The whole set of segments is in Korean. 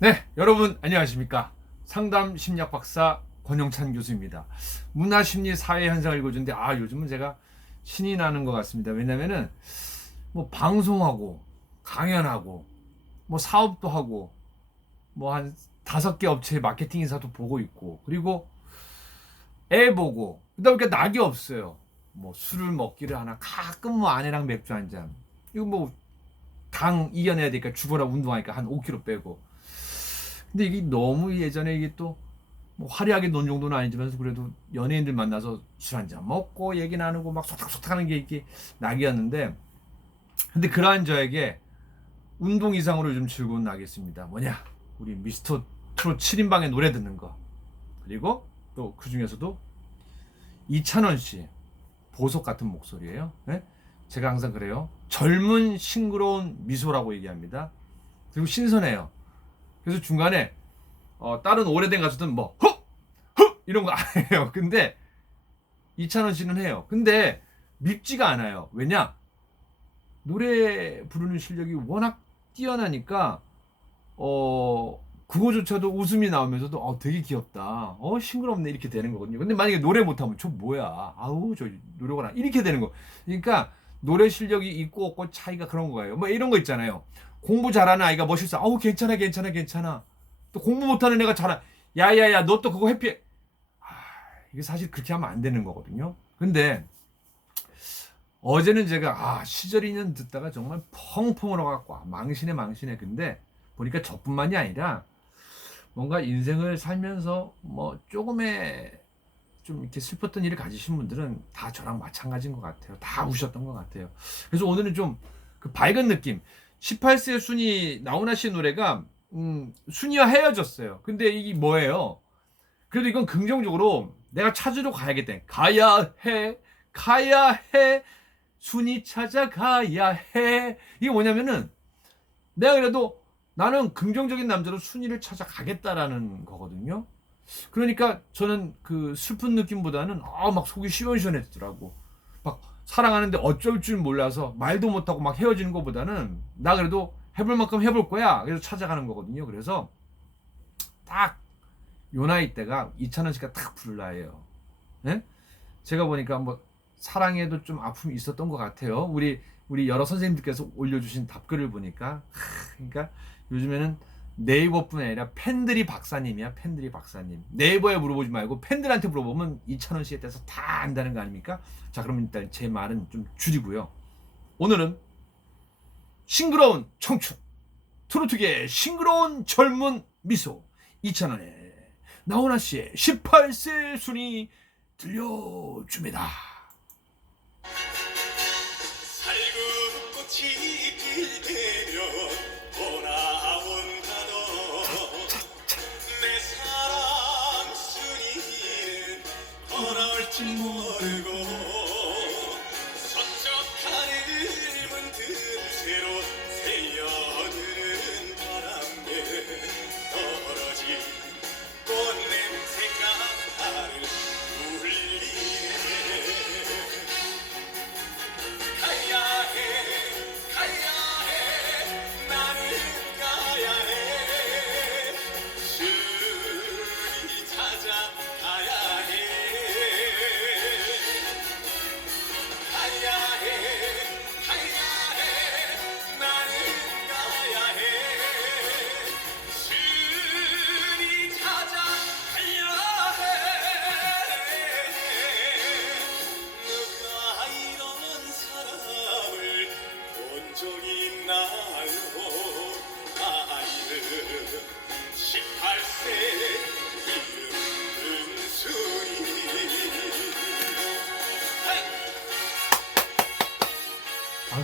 네, 여러분 안녕하십니까? 상담 심리학 박사 권영찬 교수입니다. 문화 심리 사회 현상을 읽어주는데 아 요즘은 제가 신이 나는 것 같습니다. 왜냐면은 뭐 방송하고 강연하고 뭐 사업도 하고 뭐 한 다섯 개 업체 마케팅 인사도 보고 있고 그리고 애 보고 그러다 보니까 낙이 없어요. 뭐 술을 먹기를 하나 가끔 뭐 아내랑 맥주 한 잔. 이거 뭐 당 이겨내야 되니까 죽어라 운동하니까 한 5kg 빼고. 근데 이게 너무 예전에 이게 또 뭐 화려하게 논 정도는 아니지만 그래도 연예인들 만나서 술 한잔 먹고 얘기 나누고 막 속닥속닥 하는 게 이게 낙이었는데 근데 그러한 저에게 운동 이상으로 요즘 즐거운 낙이 있습니다. 뭐냐? 우리 미스터 트롯 7인방의 노래 듣는 거. 그리고 또 그 중에서도 이찬원 씨 보석 같은 목소리예요. 네? 제가 항상 그래요. 젊은 싱그러운 미소라고 얘기합니다. 그리고 신선해요. 그래서 중간에 어, 다른 오래된 가수들은 뭐 헉! 헉! 이런 거 안 해요. 근데 이찬원 씨는 해요. 근데 밉지가 않아요. 왜냐? 노래 부르는 실력이 워낙 뛰어나니까 어 그거조차도 웃음이 나오면서도 어 되게 귀엽다. 어 싱그럽네 이렇게 되는 거거든요. 근데 만약에 노래 못하면 저 뭐야? 아우 저 노래가 이렇게 되는 거. 그러니까 노래 실력이 있고 없고 차이가 그런 거예요. 뭐 이런 거 있잖아요. 공부 잘하는 아이가 멋있어. 아우 괜찮아 괜찮아 괜찮아. 또 공부 못하는 애가 잘하. 야야야 너 또 그거 해피. 아, 이게 사실 그렇게 하면 안 되는 거거든요. 근데 어제는 제가 아 시절 인연 듣다가 정말 펑펑 울어갖고 아, 망신해 망신해. 근데 보니까 저뿐만이 아니라 뭔가 인생을 살면서 뭐 조금의 좀 이렇게 슬펐던 일을 가지신 분들은 다 저랑 마찬가지인 것 같아요. 다 우셨던 것 같아요. 그래서 오늘은 좀 그 밝은 느낌. 18세 순이 나훈아 씨 노래가 음, 순이와 헤어졌어요. 근데 이게 뭐예요? 그래도 이건 긍정적으로 내가 찾으러 가야겠다. 가야 해, 가야 해, 순이 찾아가야 해. 이게 뭐냐면은 내가 그래도 나는 긍정적인 남자로 순이를 찾아가겠다라는 거거든요. 그러니까 저는 그 슬픈 느낌보다는 아 막 속이 시원시원했더라고. 막 사랑하는데 어쩔 줄 몰라서 말도 못하고 막 헤어지는 것보다는 나 그래도 해볼 만큼 해볼 거야. 그래서 찾아가는 거거든요. 그래서 딱 요 나이 때가 이찬원 씨가 딱 부를 나이에요. 예? 제가 보니까 뭐 사랑에도 좀 아픔이 있었던 것 같아요. 우리 우리 여러 선생님들께서 올려주신 답글을 보니까 하, 그러니까 요즘에는 네이버뿐 아니라 팬들이 박사님이야 팬들이 박사님 네이버에 물어보지 말고 팬들한테 물어보면 이찬원 씨에 대해서 다 안다는 거 아닙니까? 자 그러면 일단 제 말은 좀 줄이고요. 오늘은 싱그러운 청춘 트로트계의 싱그러운 젊은 미소 이찬원의 나훈아 씨의 18세 순위 들려줍니다.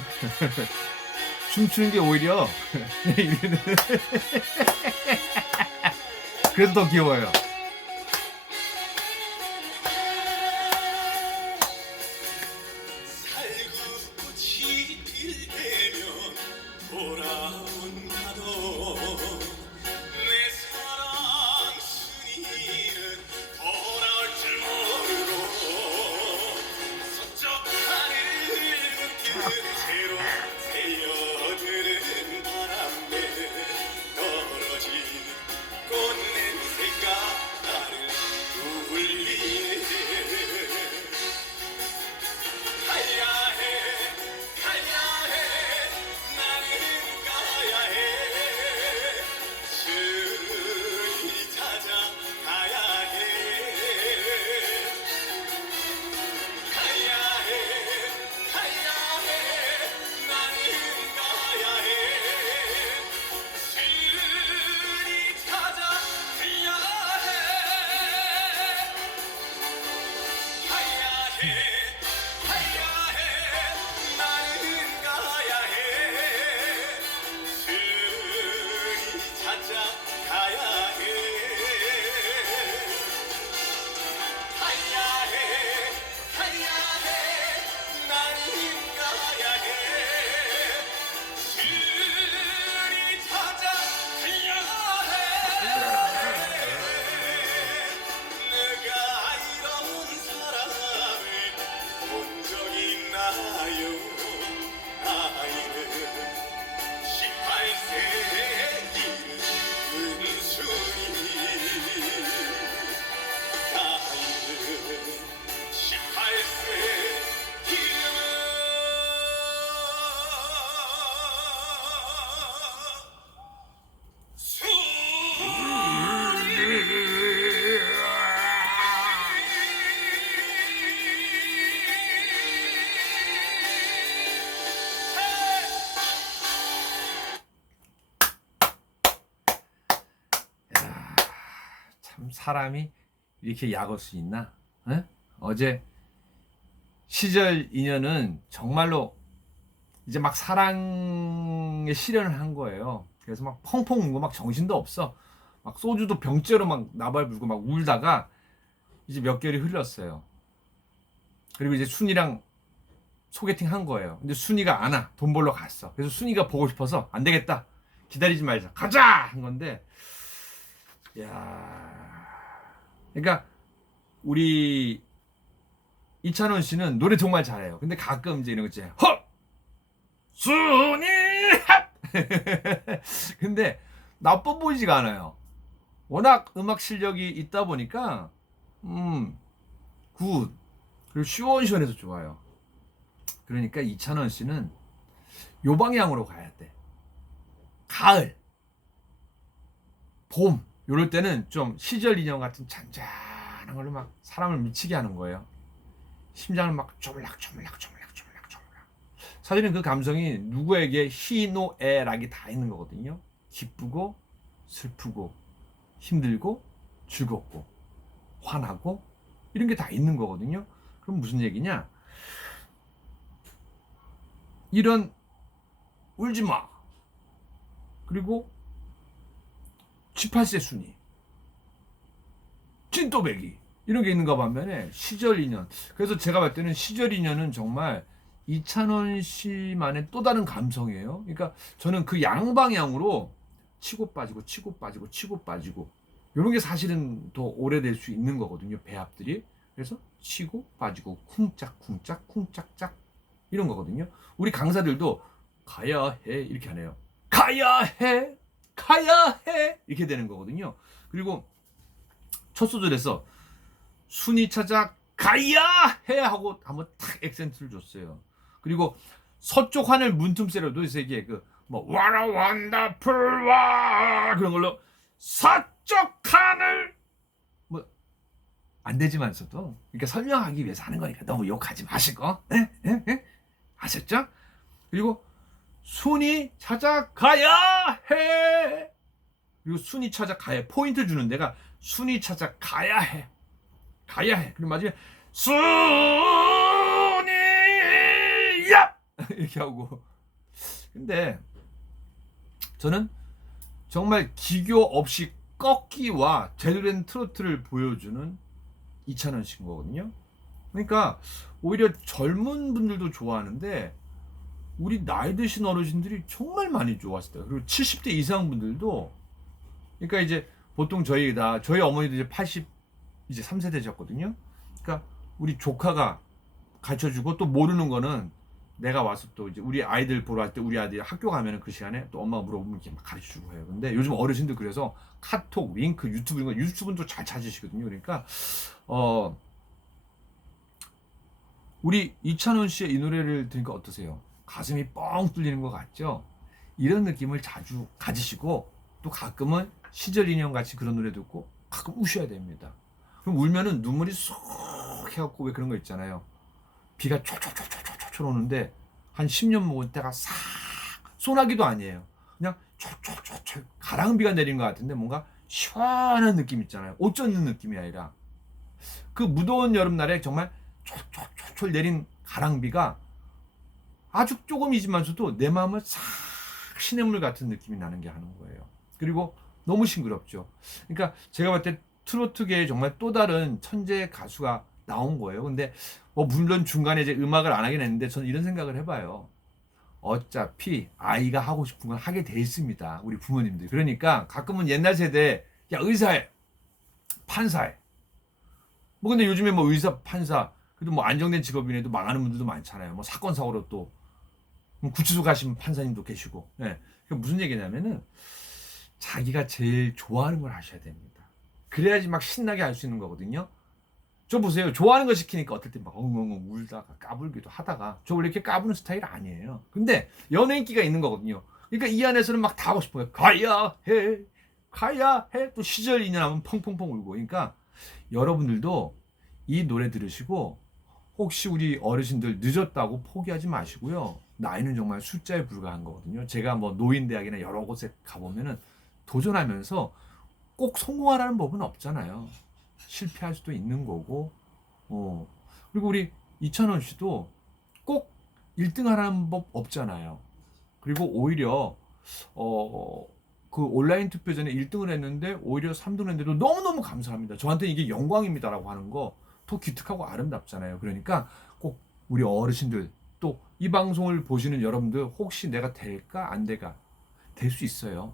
춤추는 게 오히려 그래서 더 귀여워요. 돌아온다던 참 사람이 이렇게 약올 수 있나? 에? 어제 시절 인연은 정말로 이제 막 사랑의 실현을 한 거예요. 그래서 막 펑펑 울고 막 정신도 없어. 막 소주도 병째로 막 나발 불고 막 울다가 이제 몇 개월이 흘렀어요. 그리고 이제 순이랑 소개팅 한 거예요. 근데 순이가 안 와. 돈 벌러 갔어. 그래서 순이가 보고 싶어서 안 되겠다. 기다리지 말자. 가자! 한 건데, 야 그러니까, 우리 이찬원 씨는 노래 정말 잘해요. 근데 가끔 이제 이런 거 있잖아요. 헛! 순이! 핫! 근데 나빠 보이지가 않아요. 워낙 음악 실력이 있다 보니까, 음, 굿. 그리고 시원시원해서 좋아요. 그러니까 이찬원 씨는 요 방향으로 가야 돼. 가을, 봄, 요럴 때는 좀 시절 인형 같은 잔잔한 걸로 막 사람을 미치게 하는 거예요. 심장을 막 조물락 조물락 조물락 조물락 조물락. 사실은 그 감성이 누구에게 희노애락이 다 있는 거거든요. 기쁘고 슬프고 힘들고 즐겁고 화나고 이런 게 다 있는 거거든요. 그럼 무슨 얘기냐? 이런 울지 마. 그리고 18세 순위. 찐또배기. 이런 게 있는가 반면에 시절 인연. 그래서 제가 봤을 때는 시절 인연은 정말 이찬원 씨만의 또 다른 감성이에요. 그러니까 저는 그 양방향으로 치고 빠지고 치고 빠지고 치고 빠지고 이런 게 사실은 더 오래될 수 있는 거거든요. 배합들이. 그래서 치고 빠지고 쿵짝쿵짝 쿵짝짝 이런 거거든요. 우리 강사들도 가야 해 이렇게 하네요. 가야 해, 가야 해 이렇게 되는 거거든요. 그리고 첫 소절에서 순위 찾아 가야 해 하고 한번 탁 액센트를 줬어요. 그리고 서쪽 하늘 문틈새로도 세계 그뭐 a wonderful world 그런 걸로 서쪽 하늘 뭐안 되지만서도 그러니까 설명하기 위해서 하는 거니까 너무 욕하지 마시고 에? 에? 에? 아셨죠? 그리고 순이 찾아가야 해. 그리고 순이 찾아가야 해. 포인트 주는 데가 순이 찾아가야 해. 가야 해. 그리고 마지막에 순이 야 이렇게 하고. 근데 저는 정말 기교 없이 꺾기와 제대로 된 트로트를 보여주는 이찬원 씨인 거거든요. 그러니까 오히려 젊은 분들도 좋아하는데 우리 나이 드신 어르신들이 정말 많이 좋아하시더라고요. 그리고 70대 이상 분들도 그러니까 이제 보통 저희 다 저희 어머니도 이제 80 이제 3세대셨거든요. 그러니까 우리 조카가 가르쳐 주고 또 모르는 거는 내가 와서 또 이제 우리 아이들 보러 갈 때 우리 아이들이 학교 가면은 그 시간에 또 엄마가 물어보면 이렇게 막 가르쳐 주고 해요. 근데 요즘 어르신들 그래서 카톡, 윙크, 유튜브 이런 거 유튜브는 잘 찾으시거든요. 그러니까 어 우리 이찬원 씨의 이 노래를 들으니까 어떠세요? 가슴이 뻥 뚫리는 것 같죠? 이런 느낌을 자주 가지시고 또 가끔은 시절 인형 같이 그런 노래 듣고 가끔 우셔야 됩니다. 그럼 울면은 눈물이 쏙 해갖고 왜 그런 거 있잖아요. 비가 촉촉촉촉촉촉 오는데 한 10년 먹은 때가 싹 소나기도 아니에요. 그냥 촉촉촉촉 가랑비가 내린 것 같은데 뭔가 시원한 느낌 있잖아요. 옷 젖는 느낌이 아니라 그 무더운 여름날에 정말 촉촉촉촉 내린 가랑비가 아주 조금이지만서도 내 마음을 싹 시냇물 같은 느낌이 나는 게 하는 거예요. 그리고 너무 싱그럽죠. 그러니까 제가 봤을 때 트로트계에 정말 또 다른 천재 가수가 나온 거예요. 근데 뭐 물론 중간에 이제 음악을 안 하긴 했는데 저는 이런 생각을 해봐요. 어차피 아이가 하고 싶은 건 하게 돼 있습니다. 우리 부모님들. 그러니까 가끔은 옛날 세대 야 의사해, 판사해. 뭐 근데 요즘에 뭐 의사, 판사 그래도 뭐 안정된 직업인에도 망하는 분들도 많잖아요. 뭐 사건 사고로 또뭐 구치소 가신 판사님도 계시고. 예. 그 무슨 얘기냐면은 자기가 제일 좋아하는 걸 하셔야 됩니다. 그래야지 막 신나게 할 수 있는 거거든요. 저 보세요. 좋아하는 거 시키니까 어떨 때막 엉엉엉 울다가 까불기도 하다가 저 원래 이렇게 까부는 스타일 아니에요. 근데 연예인기가 있는 거거든요. 그러니까 이 안에서는 막 다 하고 싶어요. 가야 해. 가야 해. 또 시절 인연하면 펑펑펑 울고. 그러니까 여러분들도 이 노래 들으시고 혹시 우리 어르신들 늦었다고 포기하지 마시고요. 나이는 정말 숫자에 불과한 거거든요. 제가 뭐 노인대학이나 여러 곳에 가보면은 도전하면서 꼭 성공하라는 법은 없잖아요. 실패할 수도 있는 거고, 어. 그리고 우리 이찬원 씨도 꼭 1등 하라는 법 없잖아요. 그리고 오히려, 어, 그 온라인 투표 전에 1등을 했는데 오히려 3등을 했는데도 너무너무 감사합니다. 저한테 이게 영광입니다라고 하는 거 더 기특하고 아름답잖아요. 그러니까 꼭 우리 어르신들 또 이 방송을 보시는 여러분들 혹시 내가 될까 안 될까 될 수 있어요.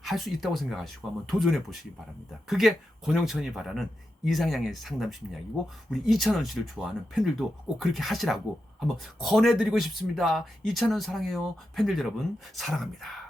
할 수 있다고 생각하시고 한번 도전해 보시기 바랍니다. 그게 권영천이 바라는 이상향의 상담 심리학이고 우리 이찬원 씨를 좋아하는 팬들도 꼭 그렇게 하시라고 한번 권해드리고 싶습니다. 이찬원 사랑해요. 팬들 여러분 사랑합니다.